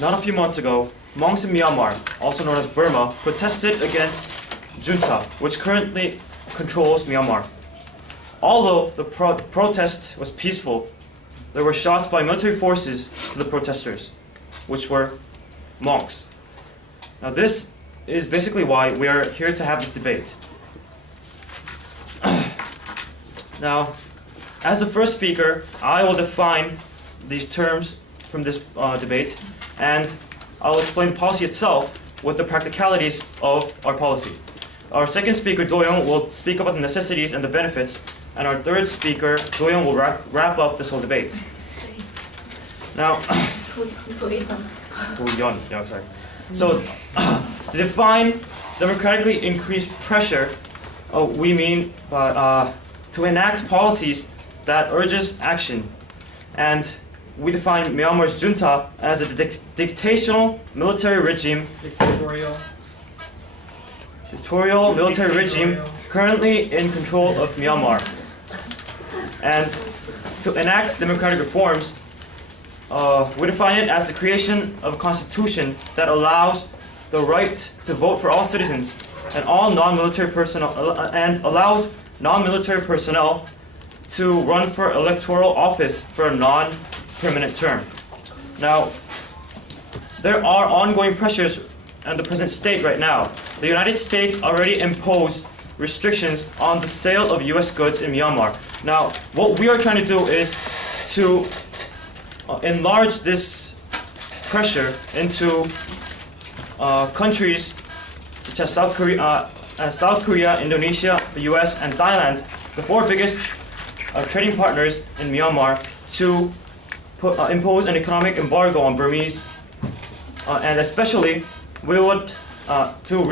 Not a few months ago, monks in Myanmar, also known as Burma, protested against junta, which currently controls Myanmar. Although the protest was peaceful, there were shots by military forces to the protesters, which were monks. Now this is basically why we are here to have this debate. Now, as the first speaker, I will define these terms from this debate, and I'll explain the policy itself with the practicalities of our policy. Our second speaker, Daewon, will speak about the necessities and the benefits, and our third speaker, Daewon, will wrap up this whole debate. Now, Daewon, yeah, sorry. So, to define democratically increased pressure, we mean to enact policies that urges action, and we define Myanmar's junta as a dictatorial military regime. Dictatorial military regime currently in control of Myanmar. And to enact democratic reforms, we define it as the creation of a constitution that allows the right to vote for all citizens and all non-military personnel, and allows non-military personnel to run for electoral office for a non-permanent term. Now, there are ongoing pressures in the present state right now. The United States already imposed restrictions on the sale of U.S. goods in Myanmar. Now, what we are trying to do is to enlarge this pressure into countries such as South Korea, Indonesia, the U.S., and Thailand, the four biggest trading partners in Myanmar, to impose an economic embargo on Burmese, and especially we would to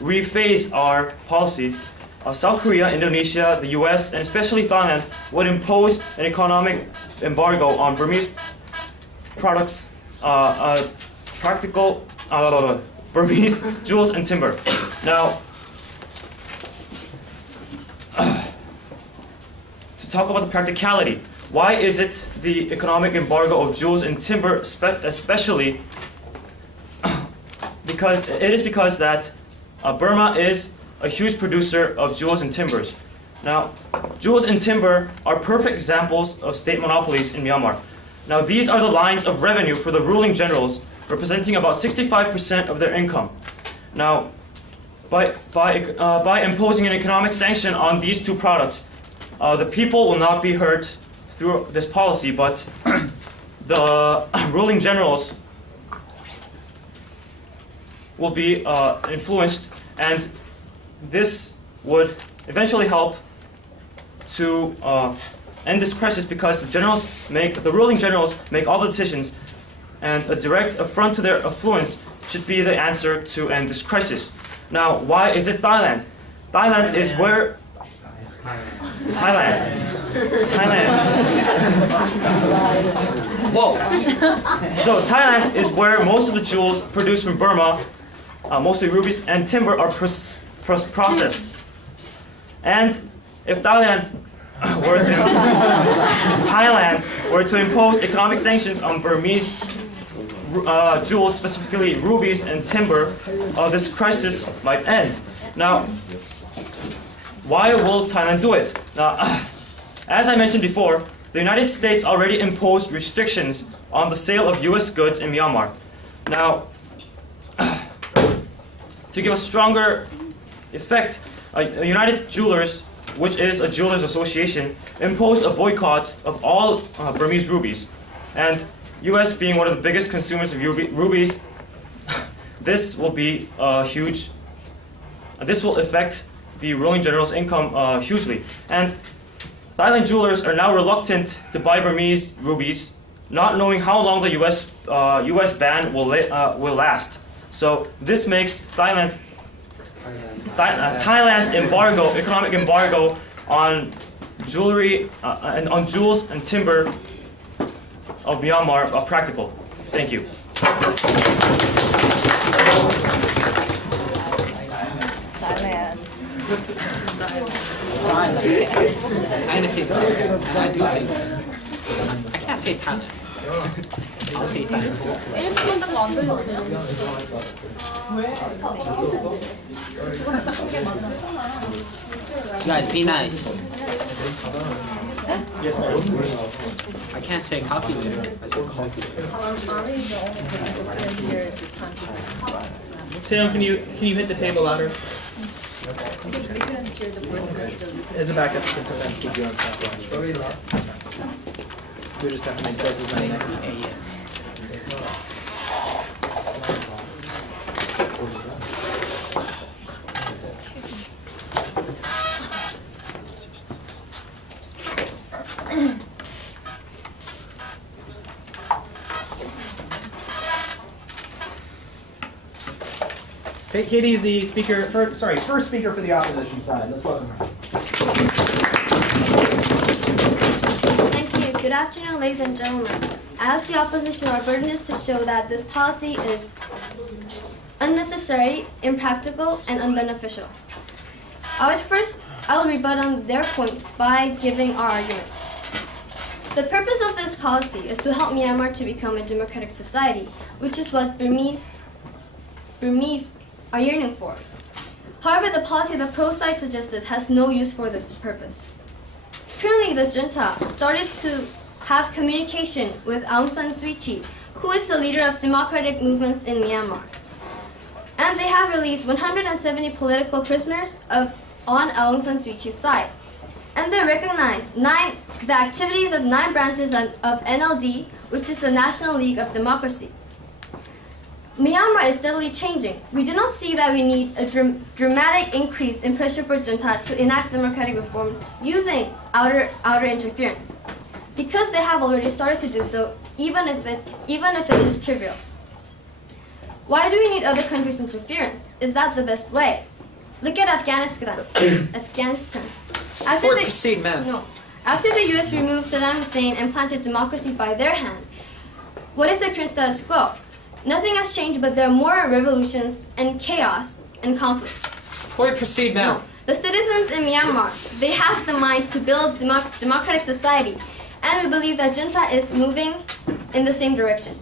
rephase our policy. South Korea, Indonesia, the U.S., and especially Thailand would impose an economic embargo on Burmese products, Burmese jewels and timber. Now, to talk about the practicality, why is it the economic embargo of jewels and timber, especially? Because that Burma is a huge producer of jewels and timbers. Now, jewels and timber are perfect examples of state monopolies in Myanmar. Now, these are the lines of revenue for the ruling generals, representing about 65% of their income. Now, by imposing an economic sanction on these two products, the people will not be hurt through this policy, but the ruling generals will be influenced, and this would eventually help to end this crisis, because the ruling generals make all the decisions, and a direct affront to their affluence should be the answer to end this crisis. Now, why is it Thailand? Thailand is where Whoa. So Thailand is where most of the jewels produced from Burma, mostly rubies and timber, are processed. And if Thailand were to impose economic sanctions on Burmese jewels, specifically rubies and timber, this crisis might end. Now, why will Thailand do it? Now, as I mentioned before, the United States already imposed restrictions on the sale of U.S. goods in Myanmar. Now, to give a stronger effect, United Jewelers, which is a jewelers association, imposed a boycott of all Burmese rubies. And U.S. being one of the biggest consumers of rubies, this will be huge. This will affect the ruling general's income hugely. And Thailand jewelers are now reluctant to buy Burmese rubies, not knowing how long the U.S. ban will last. So this makes Thailand's economic embargo on jewelry and on jewels and timber of Myanmar practical. Thank you. say the same thing, and I do say the same thing. I can't say Thailand. I'll say Thailand. Guys, be nice. I can't say calculator. I say calculator. Tim, can you hit the table louder? As a backup, you can sometimes keep you on top. We just have to make this as next. Katie is the speaker. First speaker for the opposition side. Let's welcome her. Thank you. Good afternoon, ladies and gentlemen. As the opposition, our burden is to show that this policy is unnecessary, impractical, and unbeneficial. I will rebut on their points by giving our arguments. The purpose of this policy is to help Myanmar to become a democratic society, which is what Burmese are yearning for. However, the policy of the pro-side suggested has no use for this purpose. Currently, the junta started to have communication with Aung San Suu Kyi, who is the leader of democratic movements in Myanmar. And they have released 170 political prisoners on Aung San Suu Kyi's side. And they recognized the activities of 9 branches of NLD, which is the National League of Democracy. Myanmar is steadily changing. We do not see that we need a dramatic increase in pressure for junta to enact democratic reforms using outer interference, because they have already started to do so, even if it is trivial. Why do we need other countries' interference? Is that the best way? Look at Afghanistan. After the U.S. removed Saddam Hussein and planted democracy by their hand, what is the current status quo? Nothing has changed, but there are more revolutions and chaos and conflicts. Before you proceed, ma'am. No. The citizens in Myanmar, they have the mind to build democratic society, and we believe that junta is moving in the same direction.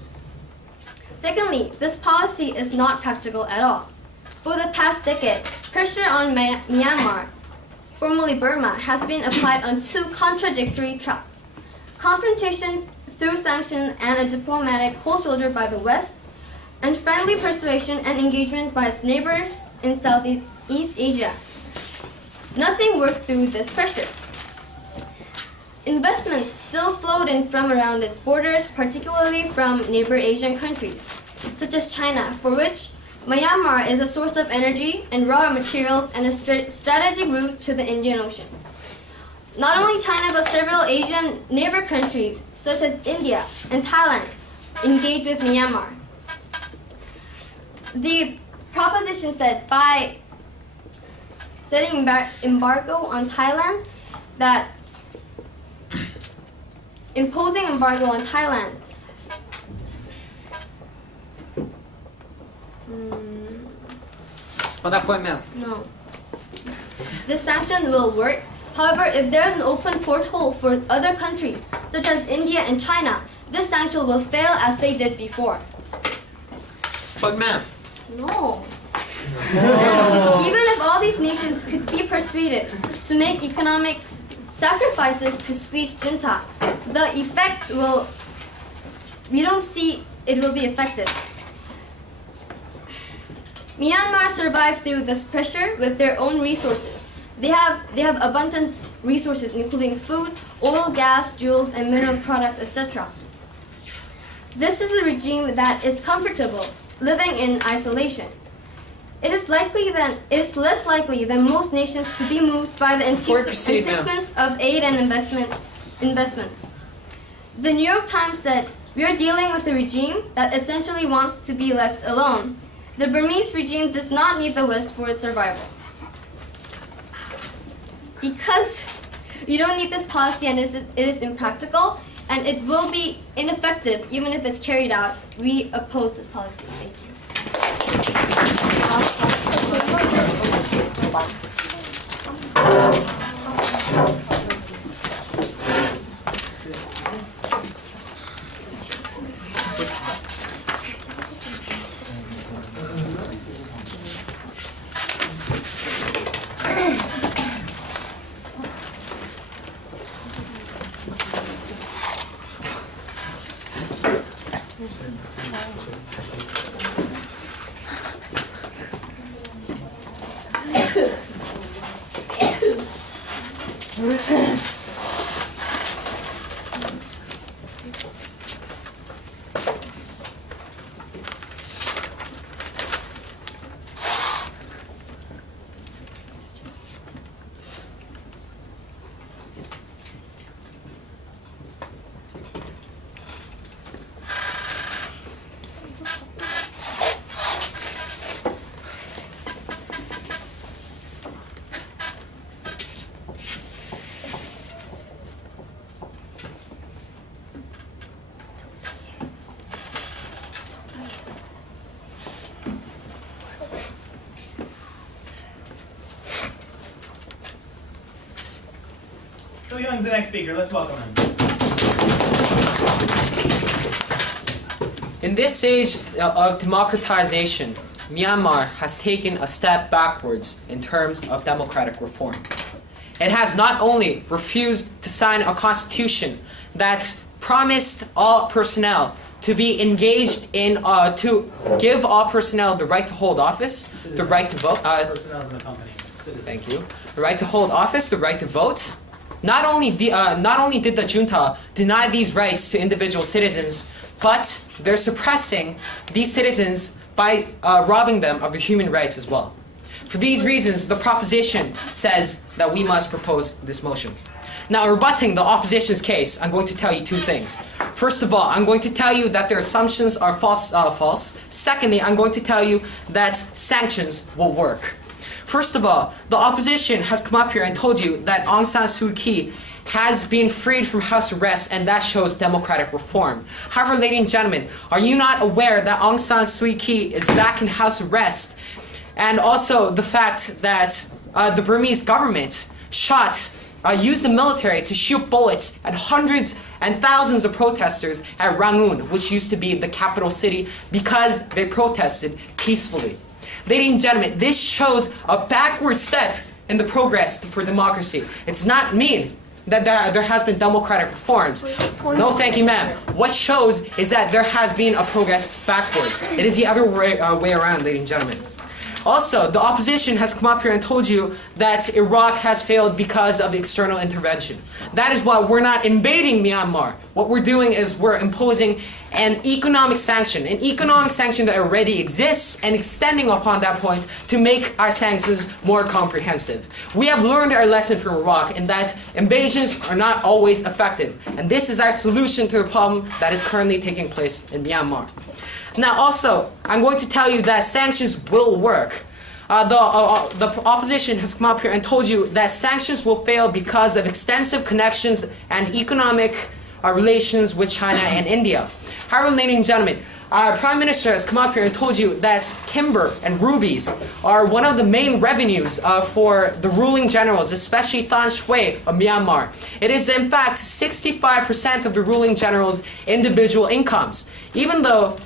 Secondly, this policy is not practical at all. For the past decade, pressure on Myanmar, formerly Burma, has been applied on 2 contradictory tracks: confrontation through sanctions and a diplomatic cold shoulder by the West, and friendly persuasion and engagement by its neighbors in Southeast Asia. Nothing worked through this pressure. Investments still flowed in from around its borders, particularly from neighbor Asian countries, such as China, for which Myanmar is a source of energy and raw materials and a strategic route to the Indian Ocean. Not only China, but several Asian neighbor countries, such as India and Thailand, engage with Myanmar. The proposition said by setting embargo on Thailand, that imposing embargo on Thailand On that point, ma'am. No. This sanction will work. However, if there is an open porthole for other countries, such as India and China, this sanction will fail as they did before. But ma'am. No. And even if all these nations could be persuaded to make economic sacrifices to squeeze junta, the effects we don't see it will be effective. Myanmar survived through this pressure with their own resources. They have abundant resources, including food, oil, gas, jewels, and mineral products, etc. This is a regime that is comfortable, living in isolation. It is less likely than most nations to be moved by the insistence of aid and investments. The New York Times said, "We are dealing with a regime that essentially wants to be left alone. The Burmese regime does not need the West for its survival." Because we don't need this policy and it is impractical and it will be ineffective even if it's carried out, we oppose this policy. Thank you. So Young's the next speaker. Let's welcome him. In this age of democratization, Myanmar has taken a step backwards in terms of democratic reform. It has not only refused to sign a constitution that promised all personnel to be engaged in, to give all personnel the right to hold office, the right to vote. Personnel in the company. Thank you. The right to hold office, the right to vote. Not only did the junta deny these rights to individual citizens, but they're suppressing these citizens by robbing them of their human rights as well. For these reasons, the proposition says that we must propose this motion. Now, rebutting the opposition's case, I'm going to tell you two things. First of all, I'm going to tell you that their assumptions are false. Secondly, I'm going to tell you that sanctions will work. First of all, the opposition has come up here and told you that Aung San Suu Kyi has been freed from house arrest, and that shows democratic reform. However, ladies and gentlemen, are you not aware that Aung San Suu Kyi is back in house arrest, and also the fact that the Burmese government used the military to shoot bullets at hundreds and thousands of protesters at Rangoon, which used to be the capital city, because they protested peacefully. Ladies and gentlemen, this shows a backward step in the progress for democracy. It's not mean that there has been democratic reforms. No, thank you, ma'am. What shows is that there has been a progress backwards. It is the other way around, ladies and gentlemen. Also, the opposition has come up here and told you that Iraq has failed because of external intervention. That is why we're not invading Myanmar. What we're doing is we're imposing an economic sanction that already exists, and extending upon that point to make our sanctions more comprehensive. We have learned our lesson from Iraq in that invasions are not always effective, and this is our solution to the problem that is currently taking place in Myanmar. Now also, I'm going to tell you that sanctions will work. The opposition has come up here and told you that sanctions will fail because of extensive connections and economic relations with China and India. However, ladies and gentlemen, our Prime Minister has come up here and told you that timber and rubies are one of the main revenues for the ruling generals, especially Than Shwe of Myanmar. It is in fact 65% of the ruling generals' individual incomes. Even though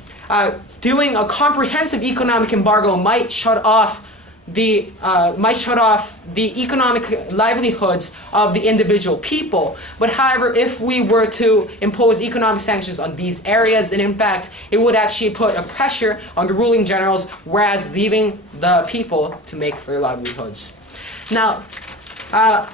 doing a comprehensive economic embargo might shut off the economic livelihoods of the individual people. But however, if we were to impose economic sanctions on these areas, then in fact it would actually put a pressure on the ruling generals, whereas leaving the people to make their livelihoods. Now, I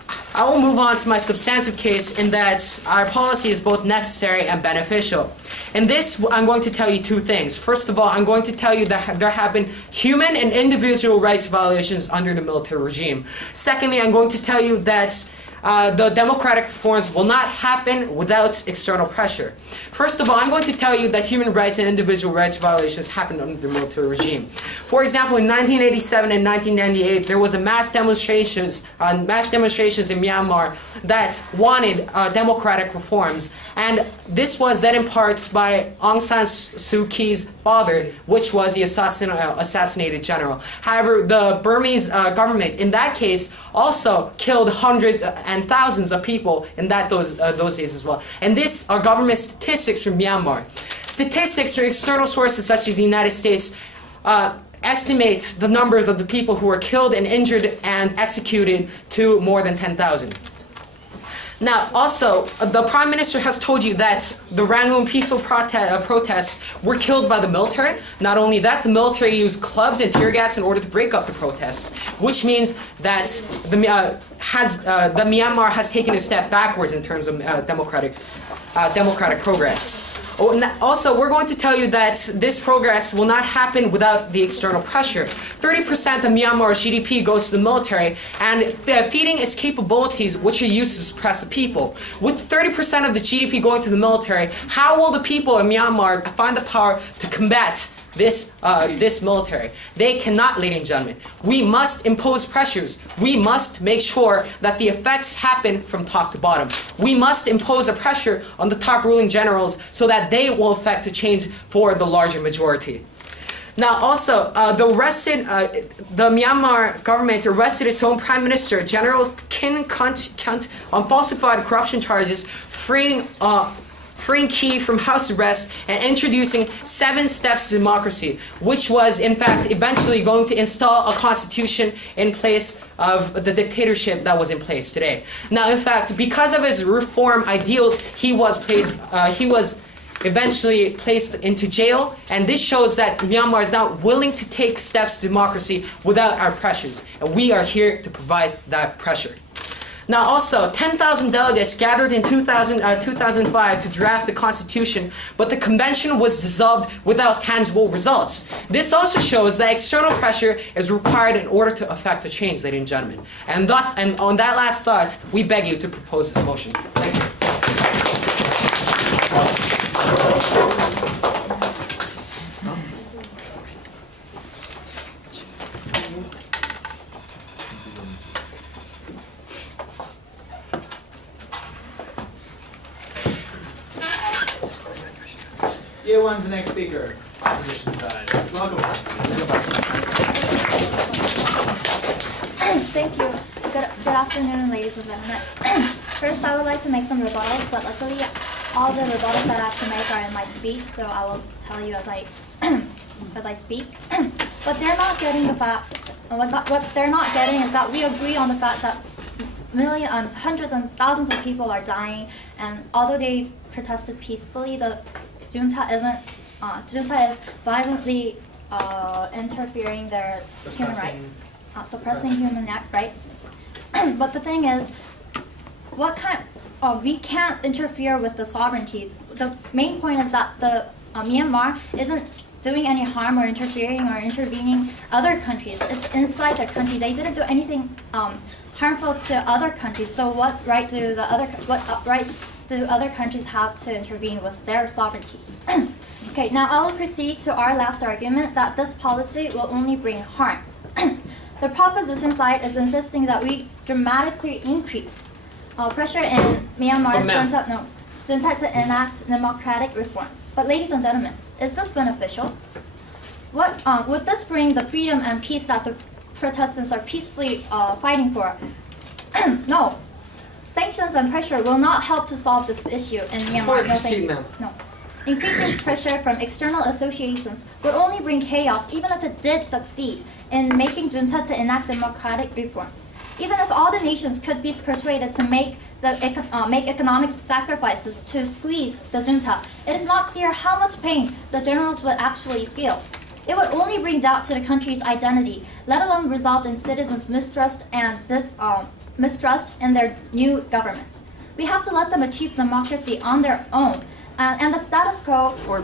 will move on to my substantive case in that our policy is both necessary and beneficial. In this, I'm going to tell you two things. First of all, I'm going to tell you that there have been human and individual rights violations under the military regime. Secondly, I'm going to tell you that the democratic reforms will not happen without external pressure. First of all, I'm going to tell you that human rights and individual rights violations happened under the military regime. For example, in 1987 and 1998, there was mass demonstrations in Myanmar that wanted democratic reforms, and this was led in part by Aung San Suu Kyi's father, which was the assassinated general. However, the Burmese government, in that case, also killed hundreds and thousands of people in those days as well. And this are government statistics from Myanmar. Statistics from external sources such as the United States estimate the numbers of the people who were killed and injured and executed to more than 10,000. Now, also, the Prime Minister has told you that the Rangoon peaceful protests were killed by the military. Not only that, the military used clubs and tear gas in order to break up the protests, which means that the Myanmar has taken a step backwards in terms of democratic progress. Also, we're going to tell you that this progress will not happen without the external pressure. 30% of Myanmar's GDP goes to the military, and feeding its capabilities, which are used to suppress the people. With 30% of the GDP going to the military, how will the people in Myanmar find the power to combat this military? They cannot, ladies and gentlemen. We must impose pressures. We must make sure that the effects happen from top to bottom. We must impose a pressure on the top ruling generals so that they will effect a change for the larger majority. Now, also, the Myanmar government arrested its own Prime Minister, General Kin Kunt, on falsified corruption charges, freeing Kyi from house arrest and introducing 7 steps to democracy, which was, in fact, eventually going to install a constitution in place of the dictatorship that was in place today. Now, in fact, because of his reform ideals, he was eventually placed into jail, and this shows that Myanmar is not willing to take steps to democracy without our pressures, and we are here to provide that pressure. Now also, 10,000 delegates gathered in 2005 to draft the constitution, but the convention was dissolved without tangible results. This also shows that external pressure is required in order to effect a change, ladies and gentlemen. And on that last thought, we beg you to propose this motion. Thank you. Daewon's the next speaker. Opposition side. Welcome. Thank you. Good afternoon, ladies and gentlemen. First, I would like to make some rebuttals, but luckily, all the rebuttals that I have to make are in my speech, so I will tell you as I as I speak. But they're not getting the fact. What they're not getting is that we agree on the fact that hundreds and thousands of people are dying, and although they protested peacefully, the junta is violently interfering their human rights, suppressing human rights. But the thing is, we can't interfere with the sovereignty. The main point is that the Myanmar isn't doing any harm or intervening other countries. It's inside their country. They didn't do anything harmful to other countries. So what rights do other countries have to intervene with their sovereignty? Okay, now I will proceed to our last argument that this policy will only bring harm. The proposition side is insisting that we dramatically increase pressure in Myanmar's junta to enact democratic reforms. But ladies and gentlemen, is this beneficial? Would this bring the freedom and peace that the protestants are peacefully fighting for? No. Sanctions and pressure will not help to solve this issue in Myanmar. No, thank you. No. Increasing pressure from external associations would only bring chaos, even if it did succeed in making junta to enact democratic reforms. Even if all the nations could be persuaded to make economic sacrifices to squeeze the junta, it is not clear how much pain the generals would actually feel. It would only bring doubt to the country's identity, let alone result in citizens' mistrust in their new government. We have to let them achieve democracy on their own. And the status quo, no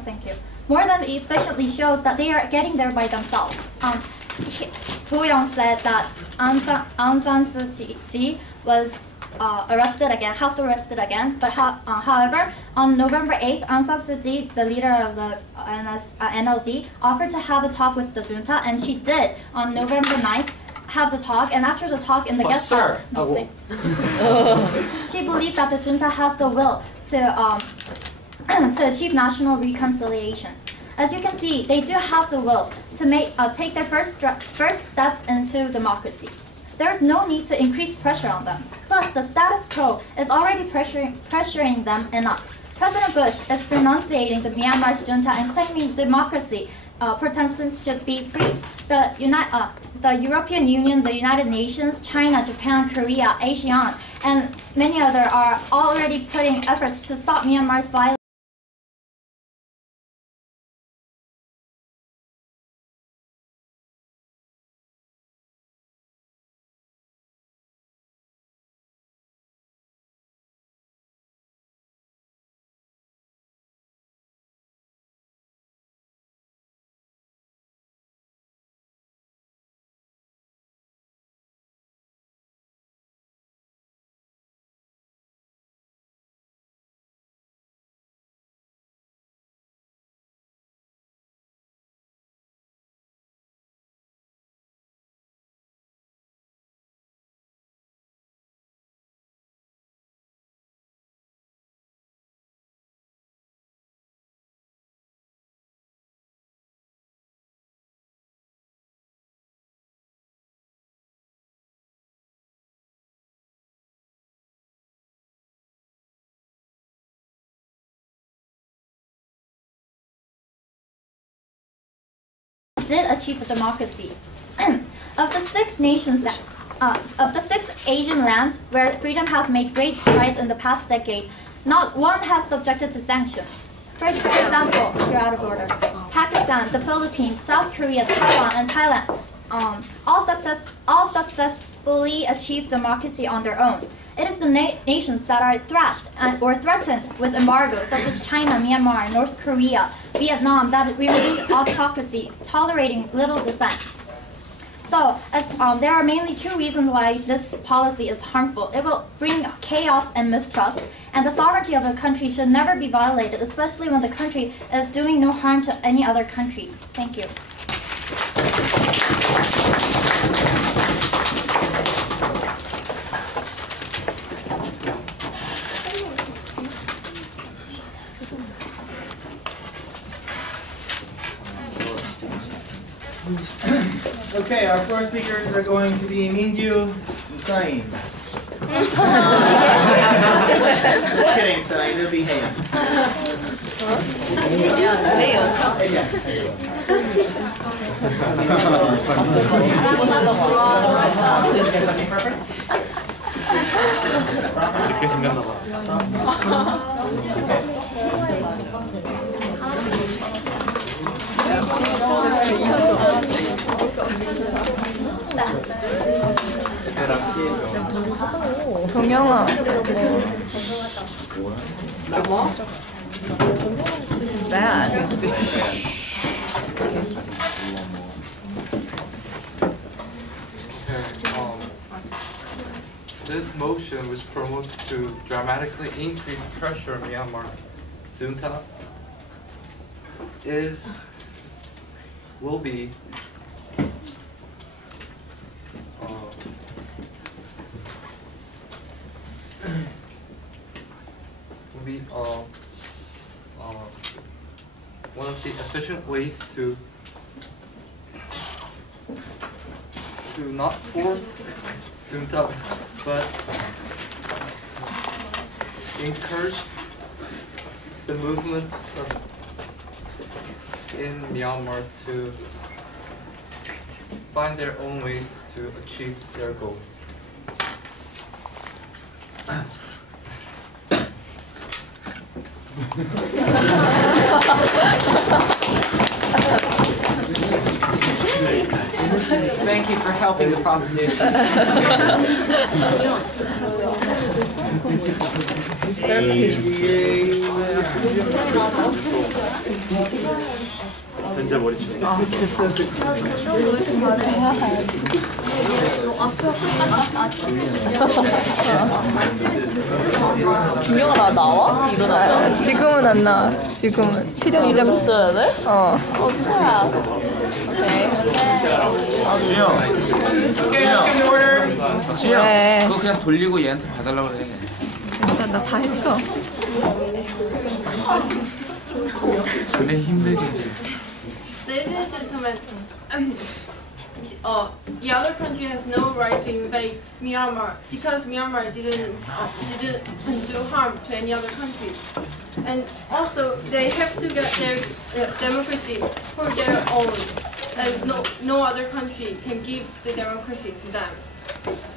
thank you, more than efficiently shows that they are getting there by themselves. Daewon said that Aung San Suu Kyi was house arrested again, but however, on November 8th, Aung San Suu Kyi, the leader of the NLD, offered to have a talk with the junta, and she did on November 9th. Have the talk, and after the talk in the guest house, she believed that the junta has the will to achieve national reconciliation. As you can see, they do have the will to take their first steps into democracy. There is no need to increase pressure on them. Plus, the status quo is already pressuring them enough. President Bush is renunciating the Myanmar's junta and claiming democracy Protestants should be free. The European Union, the United Nations, China, Japan, Korea, ASEAN, and many others are already putting efforts to stop Myanmar's violence. Did achieve democracy. Of the 6 nations of the 6 Asian lands where freedom has made great strides in the past decade, not one has subjected to sanctions. For example, you're out of order. Pakistan, the Philippines, South Korea, Taiwan, and Thailand all successfully achieved democracy on their own. It is the nations that are thrashed or threatened with embargoes, such as China, Myanmar, North Korea, Vietnam, that remain autocracy, tolerating little dissent. So, there are mainly 2 reasons why this policy is harmful. It will bring chaos and mistrust, and the sovereignty of a country should never be violated, especially when the country is doing no harm to any other country. Thank you. Okay, our 4 speakers are going to be Mingyu and Sain. Just kidding, Sain. It'll be Hayan. 늦게 생겼나 봐. 동영아. This is bad. This motion, which promotes to dramatically increase pressure on Myanmar's junta, will be one of the efficient ways to not force junta, but encourage the movements in Myanmar to find their own ways to achieve their goals. Thank you for helping the proposition. 전자 머리춤. 아, 진짜. 준영아, 나 나와? 일어나. 지금은 안 나와. 지금은. 필요 이제 써야 돼? 어. 어떡해. 오케이. 주영, 왜? 그거 그냥 돌리고 얘한테 봐달라고 그래. 진짜 나 다 했어. 그래 힘들게. Ladies and gentlemen, the other country has no right to invade Myanmar because Myanmar didn't do harm to any other country. And also, they have to get their democracy for their own, and no other country can give the democracy to them.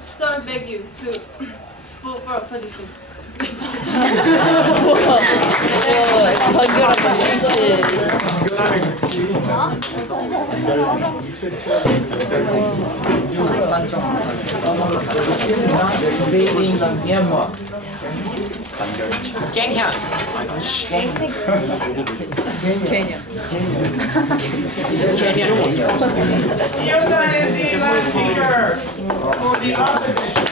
So I beg you to vote for opposition. Invading Myanmar. Kenya. Kenya. Daewon is the last speaker for the opposition.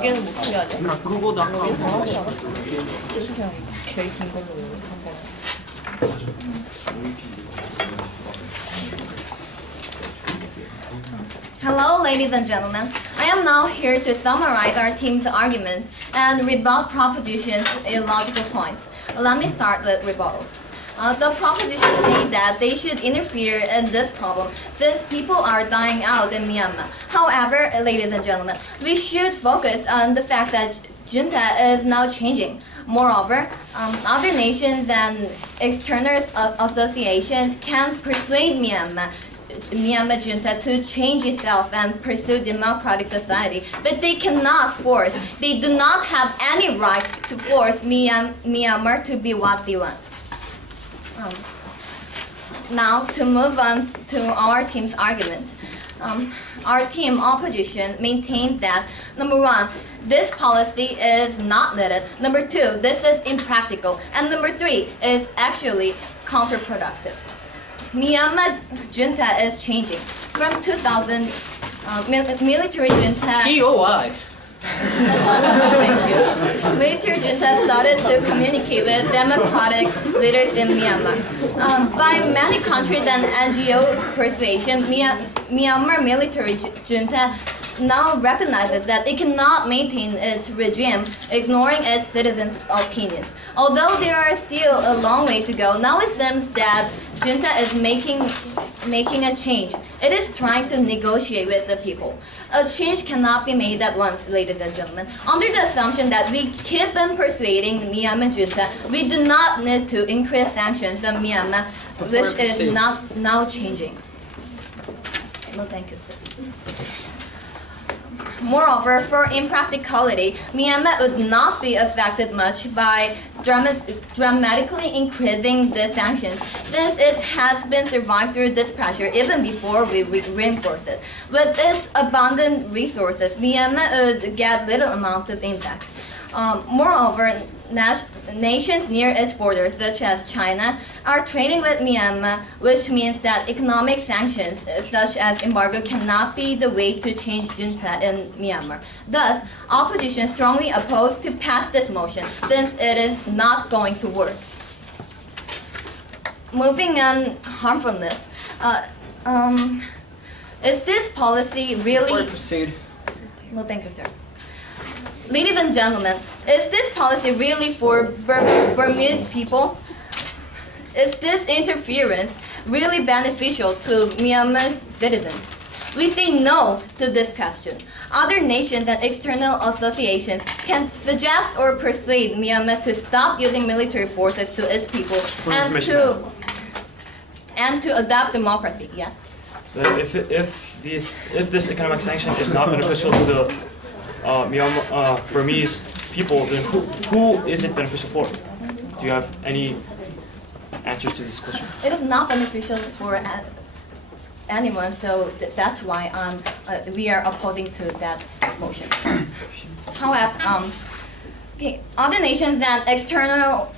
무게는 못 치게 하냐? 그거보다 제일 긴 걸로 한 거. Hello, ladies and gentlemen. I am now here to summarize our team's argument and rebut proposition's illogical points. Let me start with rebuttals. The proposition says that they should interfere in this problem since people are dying out in Myanmar. However, ladies and gentlemen, we should focus on the fact that junta is now changing. Moreover, other nations and external associations can persuade Myanmar junta to change itself and pursue democratic society, but they cannot force. They do not have any right to force Myanmar to be what they want. Now, to move on to our team's argument. Our team opposition maintained that, number one, this policy is not needed. Number two, this is impractical. And number three, is actually counterproductive. Myanmar junta is changing. From 2000, military junta... POI. Thank you. Military junta started to communicate with democratic leaders in Myanmar. By many countries and NGOs' persuasion, Myanmar military junta now recognizes that it cannot maintain its regime, ignoring its citizens' opinions. Although there is still a long way to go, now it seems that junta is making a change. It is trying to negotiate with the people. A change cannot be made at once, ladies and gentlemen. Under the assumption that we keep on persuading Myanmar junta, we do not need to increase sanctions on Myanmar, which is not now changing. No, thank you, sir. Moreover, for impracticality, Myanmar would not be affected much by dramatically increasing the sanctions, since it has been survived through this pressure even before we reinforce it. With its abundant resources, Myanmar would get little amount of impact. Moreover, nations near its borders, such as China, are trading with Myanmar, which means that economic sanctions, such as embargo, cannot be the way to change junta in Myanmar. Thus, opposition strongly opposed to pass this motion, since it is not going to work. Moving on harmfulness, is this policy really... Proceed. No, thank you, sir. Ladies and gentlemen, is this policy really for Burmese people? Is this interference really beneficial to Myanmar's citizens? We say no to this question. Other nations and external associations can suggest or persuade Myanmar to stop using military forces to its people and to adopt democracy. Yes. If this economic sanction is not beneficial to the Burmese people, then who is it beneficial for? Do you have any answers to this question? It is not beneficial for anyone, so that's why we are opposing to that motion. However, other nations and external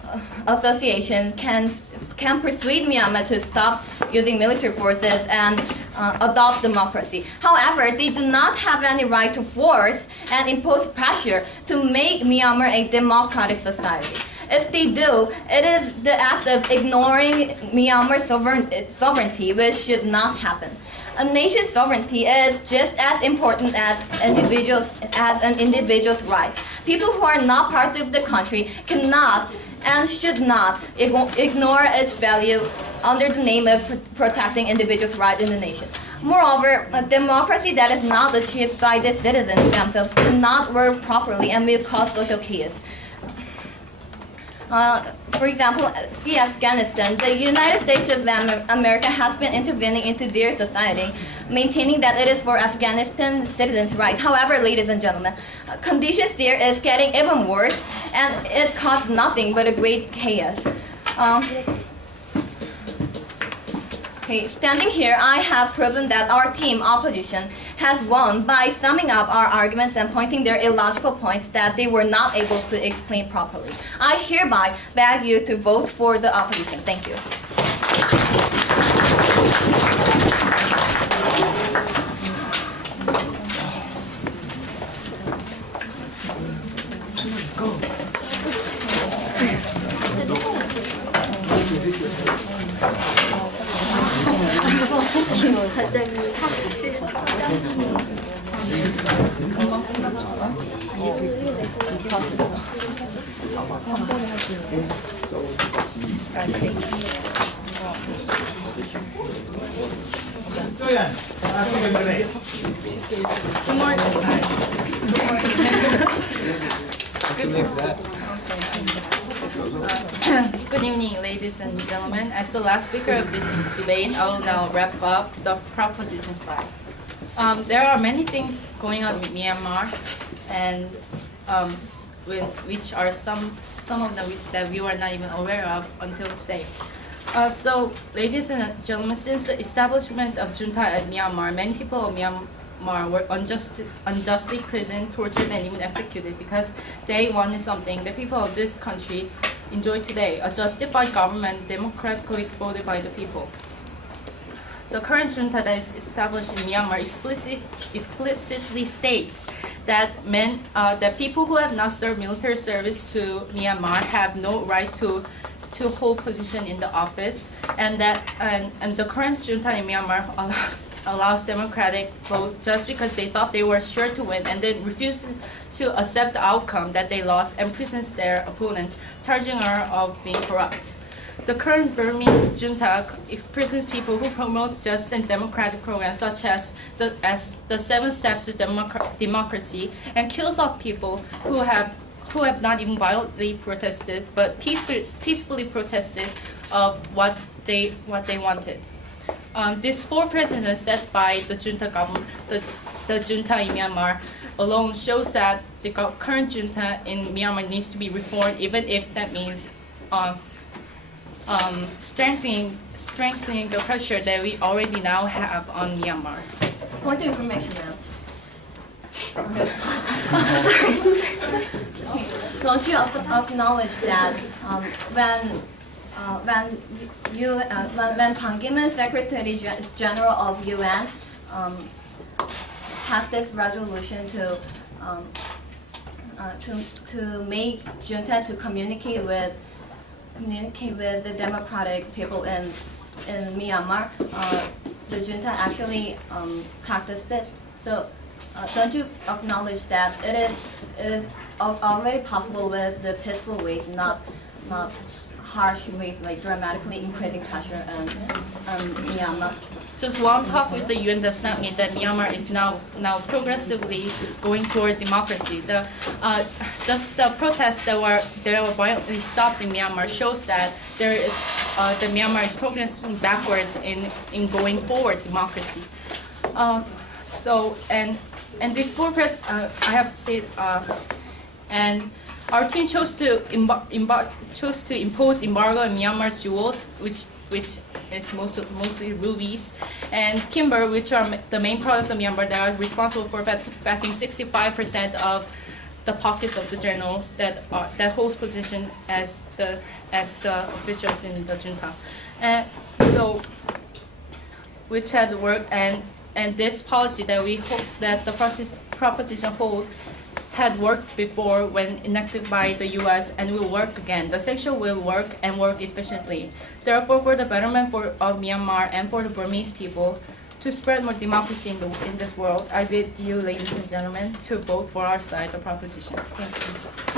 associations can persuade Myanmar to stop using military forces and adopt democracy. However, they do not have any right to force and impose pressure to make Myanmar a democratic society. If they do, it is the act of ignoring Myanmar's sovereignty, which should not happen. A nation's sovereignty is just as important as an individual's rights. People who are not part of the country cannot and should not ignore its value under the name of protecting individuals' rights in the nation. Moreover, a democracy that is not achieved by the citizens themselves cannot work properly and will cause social chaos. For example, see Afghanistan. The United States of America has been intervening into their society, maintaining that it is for Afghanistan citizens' rights. However, ladies and gentlemen, conditions there is getting even worse, and it caused nothing but a great chaos. Standing here, I have proven that our team, opposition, has won by summing up our arguments and pointing their illogical points that they were not able to explain properly. I hereby beg you to vote for the opposition. Thank you. Good evening, ladies and gentlemen. As the last speaker of this debate, I will now wrap up the proposition side. There are many things going on with Myanmar, and which are some of them that we were not even aware of until today. So, ladies and gentlemen, since the establishment of junta at Myanmar, many people of Myanmar were unjustly imprisoned, tortured, and even executed because they wanted something the people of this country enjoy today: a justified government democratically voted by the people. The current junta that is established in Myanmar explicitly states that that people who have not served military service to Myanmar have no right to hold position in the office, and the current junta in Myanmar allows democratic vote just because they thought they were sure to win, and then refuses to accept the outcome that they lost and imprisons their opponent, charging her of being corrupt. The current Burmese junta imprisons people who promote just and democratic programs such as the 7 steps to democracy, and kills off people who have not even violently protested, but peacefully protested of what they wanted. These 4 precedents set by the junta government, the junta in Myanmar alone shows that the current junta in Myanmar needs to be reformed, even if that means strengthening the pressure that we already now have on Myanmar. Point of information, ma'am. Yes. Sorry. Don't you acknowledge that when Pan Ki-moon, Secretary General of UN, passed this resolution to make junta to communicate with the democratic people in Myanmar, the junta actually practiced it. So don't you acknowledge that it is already possible with the peaceful ways, not harsh ways like dramatically increasing pressure on Myanmar? Just one talk with the UN does not mean that Myanmar is now progressively going toward democracy. Just the protests that were violently stopped in Myanmar shows that that Myanmar is progressing backwards in going forward democracy. And these 4 I have to say, and our team chose to impose embargo on Myanmar's jewels, which is mostly rubies, and timber, which are the main products of Myanmar that are responsible for backing 65% of the pockets of the generals that holds position as the officials in the junta, and so which had worked, and this policy that we hope that the proposition hold had worked before when enacted by the U.S. and will work again. The sanction will work and work efficiently. Therefore, for the betterment of Myanmar and for the Burmese people, to spread more democracy in this world, I bid you, ladies and gentlemen, to vote for our side, the proposition. Thank you.